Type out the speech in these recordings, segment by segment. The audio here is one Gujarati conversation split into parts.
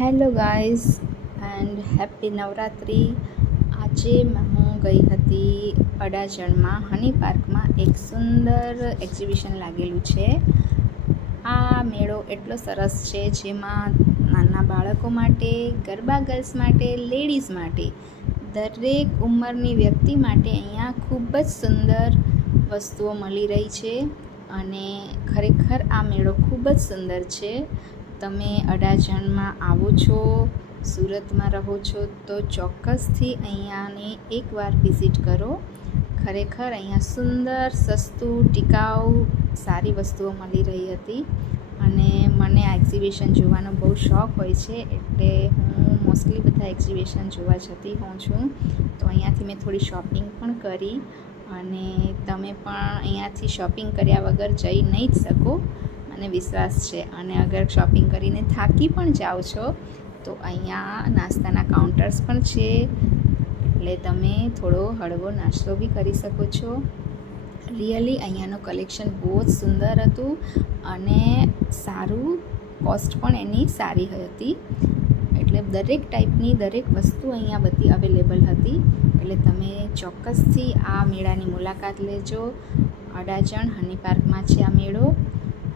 Hello guys and happy Navratri આજે હું ગઈ હતી અડાજણમાં, હની પાર્કમાં. એક સુંદર એક્ઝિબિશન લાગેલું છે. આ મેળો એટલો સરસ છે, જેમાં નાના બાળકો માટે, ગરબા ગર્લ્સ માટે લેડીઝ માટે, દરેક ઉંમરની વ્યક્તિ માટે અહીંયા ખૂબ જ સુંદર વસ્તુઓ મળી રહી છે. અને ખરેખર આ મેળો ખૂબ જ સુંદર છે. તમે અડાજણમાં આવો છો, સુરતમાં રહો છો, તો ચોક્કસથી અહીંયાની એકવાર વિઝિટ કરો. ખરેખર અહીંયા સુંદર, સસ્તું, ટિકાઉ, સારી વસ્તુઓ મળી રહી હતી. અને મને આ એક્ઝિબિશન જોવાનો બહુ શોખ હોય છે, એટલે હું મોસ્ટલી બધા એક્ઝિબિશન જોવા જતી હોઉં છું. તો અહીંયાથી મેં થોડી શોપિંગ પણ કરી. અને તમે પણ અહીંયાથી શોપિંગ કર્યા વગર જઈ નહીં જ શકો. મને વિશ્વાસ છે. અને અગર શોપિંગ કરીને થાકી પણ જાઓ છો, તો અહીંયા નાસ્તાના કાઉન્ટર્સ પણ છે. એટલે તમે થોડો હળવો નાસ્તો બી કરી શકો છો. રિયલી અહીંયાનું કલેક્શન બહુ જ સુંદર હતું અને સારું કોસ્ટ પણ એની સારી હતી. એટલે દરેક ટાઈપની દરેક વસ્તુ અહીંયા બધી અવેલેબલ હતી. એટલે તમે ચોક્કસથી આ મેળાની મુલાકાત લેજો. અડાજણ હની પાર્કમાં છે આ મેળો.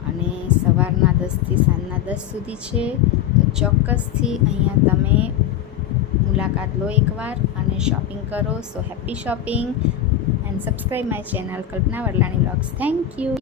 અને સવારના દસથી સાંજના દસ સુધી છે. તો ચોક્કસથી અહીંયા તમે મુલાકાત લો એકવાર અને શોપિંગ કરો. So happy shopping. And subscribe my channel Kalpana Varlani blogs thank you.